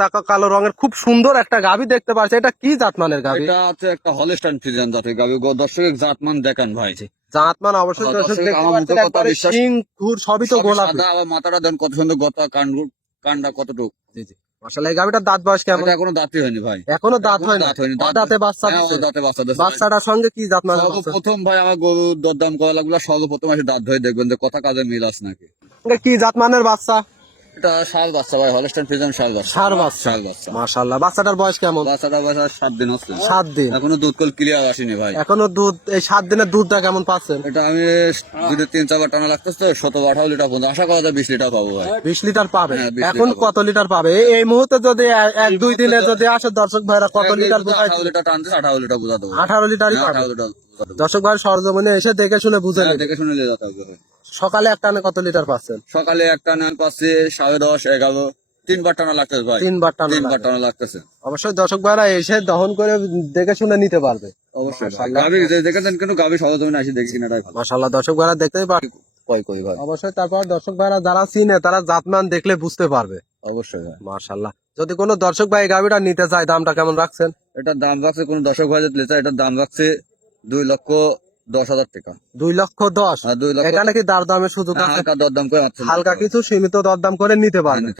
সাদা কালো রঙের খুব সুন্দর একটা গাভী দেখতে পাচ্ছি, এটা কি জাতমানের গাভী? এটা আছে একটা হলস্টাইন ফ্রিজিয়ান জাতের গাভী। দর্শকের জাতমান দেখান ভাই। জাতমান অবশ্যই হ্যাঁ, দর্শক দর্শক দেখতে আমার পাচ্ছেন, মুখের কথা একবারে বিশ্বাস- শিং খুর সবই তো সবই গোলাপি। সাদা, আবার মাথাটা দেন কত সুন্দর গতা, কান্ডা কতটুকু। জি জি, মাশাআল্লাহ। এই গাভীটার দাঁত বয়স কেমন? এটা এখনো দাঁতই হয়নি ভাই। এখনো দাঁত এখনো হয় না? দাঁত হয়নি। দাঁতে বাচ্চা হ্যাঁ, দিছে? দাঁতে বাচ্চা দিছে ভাই। বাচ্চাটার সঙ্গে কি জাতমানের বাচ্চা? সর্বপ্রথম ভাই আমার গরু দরদাম করা লাগলো, সর্বপ্রথম এসে দাঁত ধরে দেখবেন যে কথা কাজে মিল আছে নাকি। এটা কি জাতমানের বাচ্চা? এটা শাল বাচ্চা ভাই, হলস্টাইন ফ্রিজিয়ান শাল বাচ্চা। ষাঁড় বাচ্চা। শাল বাচ্চা। মাশাআল্লাহ। বাচ্চাটার বয়স কেমন? বাচ্চাটা বয়স আর 7 দিন হচ্ছে। 7 দিন। এখনো দুধ কল ক্লিয়ার আসেনি ভাই। এখনো দুধ, এই 7 দিনের দুধটা কেমন পাচ্ছেন? এটা আমি যদি 3-4 টানা লাগতেছে 17-18 লিটার পর্যন্ত আশা করা যায় 20 লিটার পাবো ভাই। 20 লিটার পাবে? হ্যাঁ, 20 এখন লিটার কত লিটার পাবে এই মুহূর্তে? যদি 1-2 দিনে যদি আসে দর্শক ভাইরা কত লিটার বোঝায়? 18 লিটার টানছে, 18 লিটার বোঝা দেবো। 18 লিটারই হ্যাঁ, পাবে। 18 লিটার বোঝা দেবো। দর্শক ভাই সরজমিনে এসে দেখে শুনে বুঝে হ্যাঁ, নেবে। দেখে শুনে নিয়ে যেতে হবে ভাই। সকালে এক টানে কত লিটার পাচ্ছেন? সকালে একটা নান পাচ্ছি 10:30, 11, 3 টানা লাগতেছে ভাই। 3 টানা 3 লাগে। টানা লাগতেছে। অবশ্যই দর্শক ভাইরা এসে দহন করে দেখে শুনে নিতে পারবে। অবশ্যই ভাই। মাশাআল্লাহ। গাভী দেখেছেন কিন্তু গাভী সহজমিনে আসি দেখি কিনাটাই ভালো। মাশাআল্লাহ, দর্শক ভাইরা দেখতেই পারবে। কই ভাই। অবশ্যই তারপর দর্শক ভাইরা যারা চিনে তারা জাতমান দেখলে বুঝতে পারবে। অবশ্যই ভাই। মাশাআল্লাহ। যদি কোনো দর্শক ভাই এই গাভীটা নিতে চায়, দামটা কেমন রাখছেন? এটার দাম রাখছে কোন দর্শক ভাই যদি চায়, এটার দাম রাখছে 2,10,000 টাকা। 2,10,000। আর 2 লক্ষ এখানে কি দামের সুযোগ আছে? হালকা দরদাম করে হালকা কিছু সীমিত দরদাম করে নিতে পারবে।